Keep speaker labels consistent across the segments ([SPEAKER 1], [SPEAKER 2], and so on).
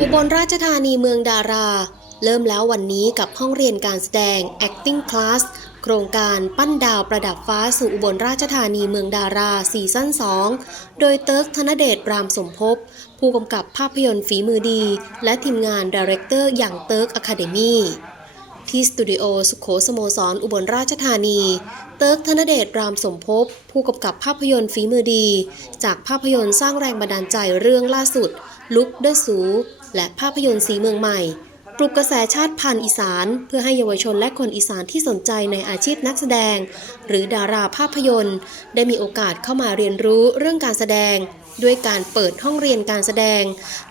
[SPEAKER 1] อุบลราชธานีเมืองดารา เริ่มแล้ววันนี้กับห้องเรียนการแสดง acting class โครงการปั้นดาวประดับฟ้าสู่อุบลราชธานีเมืองดาราซีซั่น 2 โดยเติร์กธนเดชรามสมภพ ผู้กำกับภาพยนตร์ฝีมือดี และทีมงานดีเรคเตอร์อย่างเติร์กอะคาเดมี ที่สตูดิโอสุขโขสโมสรอุบลราชธานี เติร์กธนเดชรามสมภพผู้กำกับภาพยนตร์ฝีมือดี จากภาพยนตร์สร้างแรงบันดาลใจเรื่องล่าสุด ลุกเดอสูและภาพยนตร์สีเมืองใหม่ปลุกกระแสชาติพันธุ์อีสาน เพื่อให้เยาวชนและคนอีสานที่สนใจในอาชีพนักแสดง หรือดาราภาพยนตร์ ได้มีโอกาสเข้ามาเรียนรู้เรื่องการแสดง ด้วยการเปิดห้องเรียนการแสดง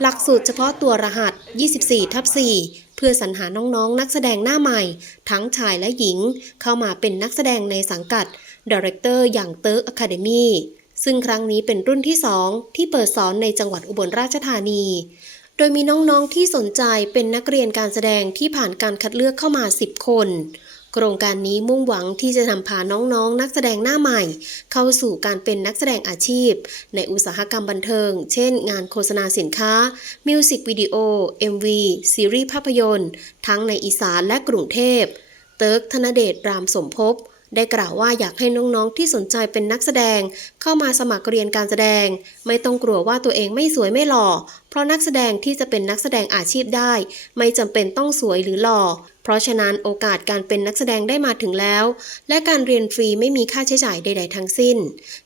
[SPEAKER 1] หลักสูตรเฉพาะตัวรหัส 24ทับ4 พื่อสรรหาน้องๆ นักแสดงหน้าใหม่ ทั้งชายและหญิง เข้ามาเป็นนักแสดงในสังกัดดีเรคเตอร์อย่างเติร์กอะคาเดมีซึ่งครั้งนี้เป็นรุ่นที่ 2 ที่เปิดสอนในจังหวัดอุบลราชธานี โดยมีน้องๆที่สนใจเป็นนักเรียนการแสดงที่ผ่านการคัดเลือกเข้ามา 10 คน โครงการนี้มุ่งหวังที่จะนำพาน้องๆนักแสดงหน้าใหม่ เข้าสู่การเป็นนักแสดงอาชีพ ในอุตสาหกรรมบันเทิง เช่น งานโฆษณาสินค้า มิวสิกวิดีโอ MV ซีรีส์ภาพยนตร์ ทั้งในอีสานและกรุงเทพ เติร์กธนเดชรามสมภพได้กล่าวว่าอยากให้น้องๆ ที่สนใจเป็นนักแสดง เข้ามาสมัครเรียนการแสดง ไม่ต้องกลัวว่าตัวเองไม่สวยไม่หล่อ เพราะนักแสดงที่จะเป็นนักแสดงอาชีพได้ ไม่จำเป็นต้องสวยหรือหล่อ เพราะฉะนั้นโอกาสการเป็นนักแสดงได้มาถึงแล้ว และการเรียนฟรีไม่มีค่าใช้จ่ายใด ๆ ทั้งสิ้น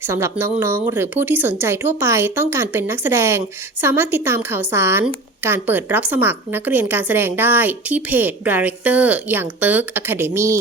[SPEAKER 1] สำหรับน้องๆ หรือผู้ที่สนใจทั่วไปต้องการเป็นนักแสดง สามารถติดตามข่าวสาร การเปิดรับสมัครนักเรียนการแสดงได้ที่เพจ Director อย่าง Turk Academy